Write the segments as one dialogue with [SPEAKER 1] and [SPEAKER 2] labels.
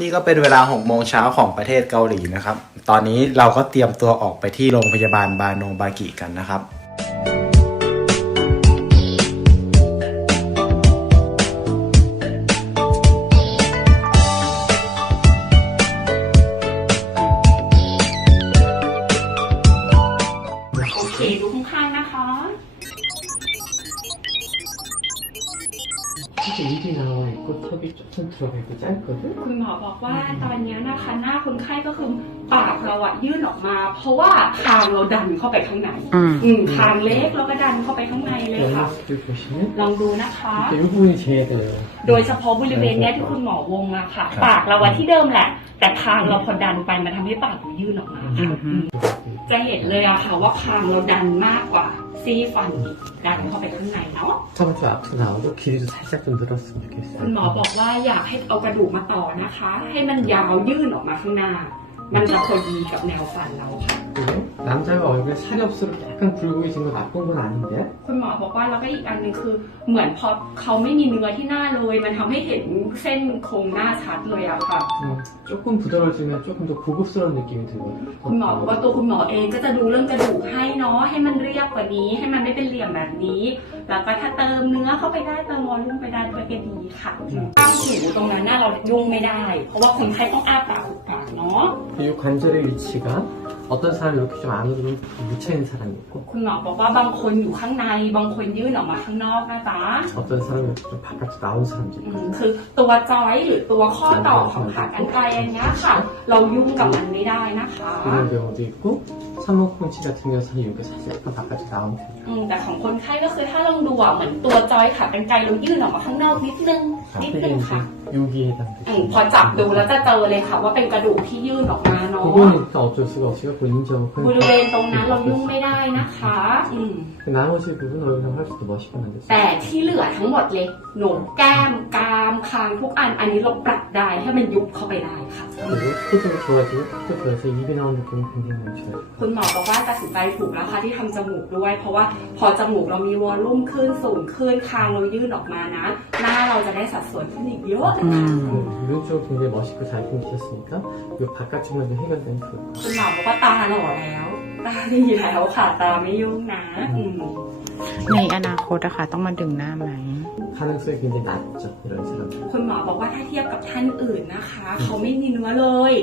[SPEAKER 1] นี่ก็เป็นเวลา6โมงเช้าของประเทศเกาหลีนะครับ ตอนนี้เราก็เตรียมตัวออกไปที่โรงพยาบาลบาโนบากิกันนะครับ
[SPEAKER 2] โอเคดูข้างๆนะคะ
[SPEAKER 3] 진짜 입이 나와 있고 턱이 조금 들어가 있고 짧거든?
[SPEAKER 2] คุณหมอบอกว่าตอนนี้นะคะหน้าคนไข้ก็คือปากเราอะยื่นออกมา เพราะว่าคางเราดันเข้าไปข้างใน
[SPEAKER 4] อืม
[SPEAKER 2] อืมคางเล็กแล้วก็ดันเข้าไปข้างในเลยค่ะ
[SPEAKER 3] 연습들 보시면
[SPEAKER 2] ลองดูนะคะ
[SPEAKER 3] 이렇게 이 부분이 제야 돼요.
[SPEAKER 2] โดยเฉพาะบริเวณเนี้ยที่คุณหมอวงอะค่ะ ปากเราอะที่เดิมแหละ แต่คางเราพอดันไปมันทำให้ปากเรายื่นออกมาค่ะอืมจะเห็นเลยอะค่ะว่าคางเราดันมากกว่า ซี่ฟันอีกดันเข้าไปข้างในเนาะ
[SPEAKER 3] 처음부터 앞으로 나오고 길이도 살짝 좀 늘었으면
[SPEAKER 2] คุณหมอ
[SPEAKER 3] 좋겠어요.
[SPEAKER 2] บอกว่าอยากให้เอากระดูกมาต่อนะคะ ให้มันยาวยื่นออกมาข้างหน้า มันจะพอดีกับแนวฟันเราค่ะ
[SPEAKER 3] 그리고 남자가 얼굴에 살이 없어서 약간 굵어 보이는 건 나쁜 건 아닌데
[SPEAKER 2] คุณหมอบอกว่าแล้วก็อีกอันหนึงคือ เหมือนพอเขาไม่มีเนื้อที่หน้าเลย มันทำให้เห็นเส้นโครงหน้าชัดเลยอะค่ะ
[SPEAKER 3] 음, 조금 부드러워지면 조금 더 고급스러운 느낌이 들거든.
[SPEAKER 2] คุณหมอบอกว่าตัวคุณหมอเองก็จะดูเรื่องกระดูกให้เนาะให้มันเรียบกว่านี้ ให้มันไม่เป็นเหลี่ยมแบบนี้ แล้วก็ถ้าเติมเนื้อเข้าไปได้เติมวอลลุ่มไปได้ด้วยก็ดีค่ะข้างหูตรงนั้นน่าเรายุ่งไม่ได้ เพราะว่าคนไข้ต้องอ้าปากอุด ปากเนาะ
[SPEAKER 3] 이 관절의 위치가 어떤 사람은 이렇게 좀 안으로 좀 묻혀있는 사람이 있고
[SPEAKER 2] คุณหมอบอกว่าบางคนอยู่ข้างใน บางคนยื่นออกมาข้างนอกนะจ๊ะ
[SPEAKER 3] 어떤 사람은 이렇게 좀 바깥으로 나온 사람도
[SPEAKER 2] อื
[SPEAKER 3] 있고
[SPEAKER 2] มคือตัวจอยหรือตัวข้อต่อของขากรรไกรอันเนี้ยค่ะ เรายุ่งกับมันไม่ได้นะคะ
[SPEAKER 3] 그런 경우도 있고 산모펀치 같은 경우는 이렇게 살짝 약간 바깥으로 나온 편이에요.
[SPEAKER 2] อืมแต่ของคนไข้ก็คือถ้าลองดูอ่ะเหมือนตัวจอยขากรรไกรเรายื่นออกมาข้างนอกนิดนึง นิด
[SPEAKER 3] 이게
[SPEAKER 2] นึง
[SPEAKER 3] 이제
[SPEAKER 2] ค่ะ
[SPEAKER 3] 여기에
[SPEAKER 2] อืม
[SPEAKER 3] 해당되죠.
[SPEAKER 2] พอจับดูแล้วจะเจอเลยค่ะ ว่าเป็นกระดูกที่ยื่นออกมาเนาะ
[SPEAKER 3] 그거는 일단 어쩔 수가 없으니까 그건 인정을
[SPEAKER 2] บริเว
[SPEAKER 3] 하고
[SPEAKER 2] ณตรงนั้นเรายุ่งไม่ได้นะคะ อืม
[SPEAKER 3] 나머지 부분 얼굴 훨씬 더 멋있게 만들었어요.
[SPEAKER 2] แต่ที่เหลือทั้งหมดเลยโหนกแก้มกรามคางทุกอัน อันนี้เราปรับได้ให้มันยุบเข้าไปได้ค่ะ
[SPEAKER 3] 그리고 표정이 좋아지고 또 그래서 입이 나오는 느낌이 굉장히 많이 좋아요.
[SPEAKER 2] คุณ หมอบอกว่าตัดสินใจถูกแล้วค่ะที่ทำจมูกด้วย เพราะว่าพอจมูกเรามีวอลลุ่มขึ้นสูงขึ้นคางเรายื่นออกมานะ หน้าเราจะได้สัดส่วนขึ้นอีกเยอะเลยค่ะ
[SPEAKER 4] อืม
[SPEAKER 3] 네, 이런 쪽은 굉장히 멋있고 잘 꾸미셨으니까 이 바깥쪽만 좀 해결되면 좋을 것 같아요.
[SPEAKER 2] คุณหมอบอกว่าตาหล่อแล้ว ตาดีแล้วค่ะ ตาไม่ยุ่งนะอืม
[SPEAKER 4] ในอนาคตอะค่ะต้องมาดึงหน้าไหม
[SPEAKER 3] 가능성이 굉장히 낮죠, 이런 사람들.
[SPEAKER 2] คุณหมอบอกว่าถ้าเทียบกับท่านอื่นนะคะ เขาไม่มีเนื้อเลย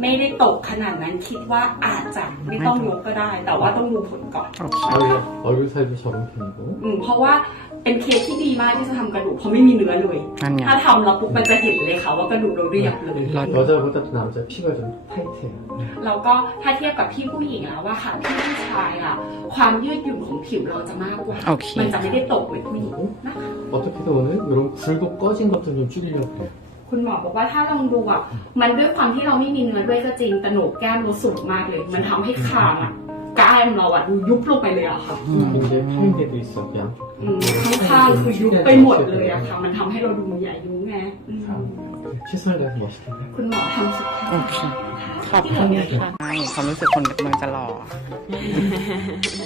[SPEAKER 2] ไม่ได้ตกขนาดนั้นคิดว่าอาจจะไม่ต้องยกก็ได้ แต่ว่าต้องดูผลก่อน
[SPEAKER 4] โอเค
[SPEAKER 3] 얼굴, 얼굴 살도 적은 편이고
[SPEAKER 2] อืมเพราะว่าเป็นเคสที่ดีมากที่จะทำกระดูกเพราะไม่มีเนื้อเลย
[SPEAKER 4] นั่นไง
[SPEAKER 2] ถ้าทำแล้วปุ๊บมันจะเห็นเลยค่ะว่ากระดูกเราเรียบเลย
[SPEAKER 3] 여자보다 또 남자 피가 좀 타이트해요.
[SPEAKER 2] แล้วก็ถ้าเทียบกับพี่ผู้หญิงแล้วว่าค่ะพี่ผู้ชายอะความยืดหยุ่นของผิวเราจะมากกว่า
[SPEAKER 4] โอเค
[SPEAKER 2] มันจะไม่ได้ตกเหมือนผู้หญิงนะคะ
[SPEAKER 3] 어떻게든 오늘 이런 굵고 꺼진 것들 좀 줄이려고 해요.
[SPEAKER 2] คุณหมอบอกว่าถ้าลองดูอ่ะ มันด้วยความที่เราไม่มีเนื้อด้วยก็จริงแต่โหนกแก้มเราสูงมากเลย มันทำให้คางอ่ะ แก้มเราอ่ะดูยุบลงไปเลยอะค่ะ
[SPEAKER 3] 굉장히 파인 데도 있어, 양쪽.
[SPEAKER 2] อืมข้างๆคือยุบไปหมดเลยอะค่ะ มันทำให้เราดูใหญ่ยุ้งไงอืม
[SPEAKER 3] 최선을 다해서 멋있게 해요.
[SPEAKER 2] คุณหมอทำสุดท้าย
[SPEAKER 4] โอเค ขอบคุณค่ะใช่ความรู้สึกคนเมืองจะหล่อ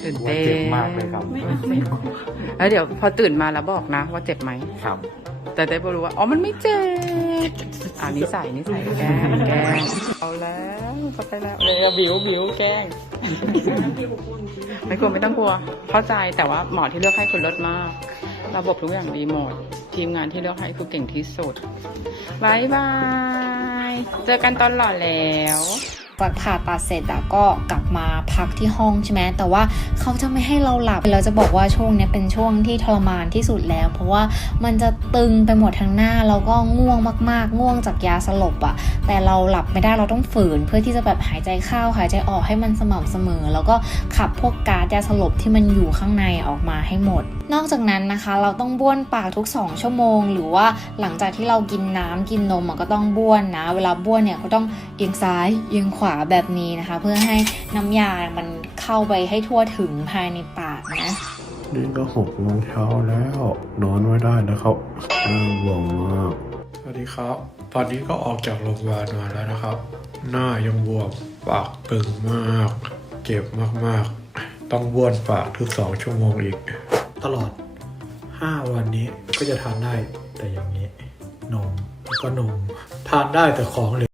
[SPEAKER 4] ตื่นเต้น
[SPEAKER 1] เจ็บมากเลยครับ
[SPEAKER 2] ไม่เอาไม่เอา
[SPEAKER 4] แล้วเดี๋ยวพอตื่นมาแล้วบอกนะว่าเจ็บไหม
[SPEAKER 1] ครับ
[SPEAKER 4] แต่ได้รู้ว่า อ๋อ มันไม่เจ็บ อ่านิสัยนิสัยแกล้งแกล้งเอาแล้วเข้าไปแล้วเลยอะบิวบิวแกล้ง ไม่กลัวไม่ต้องกลัว เข้าใจแต่ว่าหมอที่เลือกให้คุณลดมาก ระบบทุกอย่างดีหมด ทีมงานที่เลือกให้คือเก่งที่สุดบายบาย เจอกันตอนหล่อแล้ว
[SPEAKER 5] ผ่าตัดเสร็จอะก็กลับมาพักที่ห้องใช่ไหมแต่ว่าเขาจะไม่ให้เราหลับเราจะบอกว่าช่วงนี้เป็นช่วงที่ทรมานที่สุดแล้ว เพราะว่ามันจะตึงไปหมดทั้งหน้าแล้วก็ง่วงมากๆ ง่วงจากยาสลบอะแต่เราหลับไม่ได้เราต้องฝืน เพื่อที่จะแบบหายใจเข้าหายใจออกให้มันสม่ำเสมอ แล้วก็ขับพวกก๊าซยาสลบที่มันอยู่ข้างในออกมาให้หมด นอกจากนั้นนะคะ เราต้องบ้วนปากทุก 2 ชั่วโมง หรือว่าหลังจากที่เรากินน้ำกินนมอะก็ต้องบ้วนนะ เวลาบ้วนเนี่ยก็ต้องเอียงซ้ายเอียงขวาแบบนี้นะคะ เพื่อให้น้ำยามันเข้าไปให้ทั่วถึงภายในปากนะ
[SPEAKER 6] นี่ก็หกโมงเช้าแล้วนอนไม่ได้นะครับน่าห่วงมาก
[SPEAKER 1] สวัสดีครับ ตอนนี้ก็ออกจากโรงพยาบาลมาแล้วนะครับ หน้ายังบวมปากตึงมาก เจ็บมากๆ ต้องบ้วนปากทุกสองชั่วโมงอีก ตลอด 5 วันนี้ก็จะทานได้แต่อย่างนี้นมแล้วก็นม ทานได้แต่ของเหลว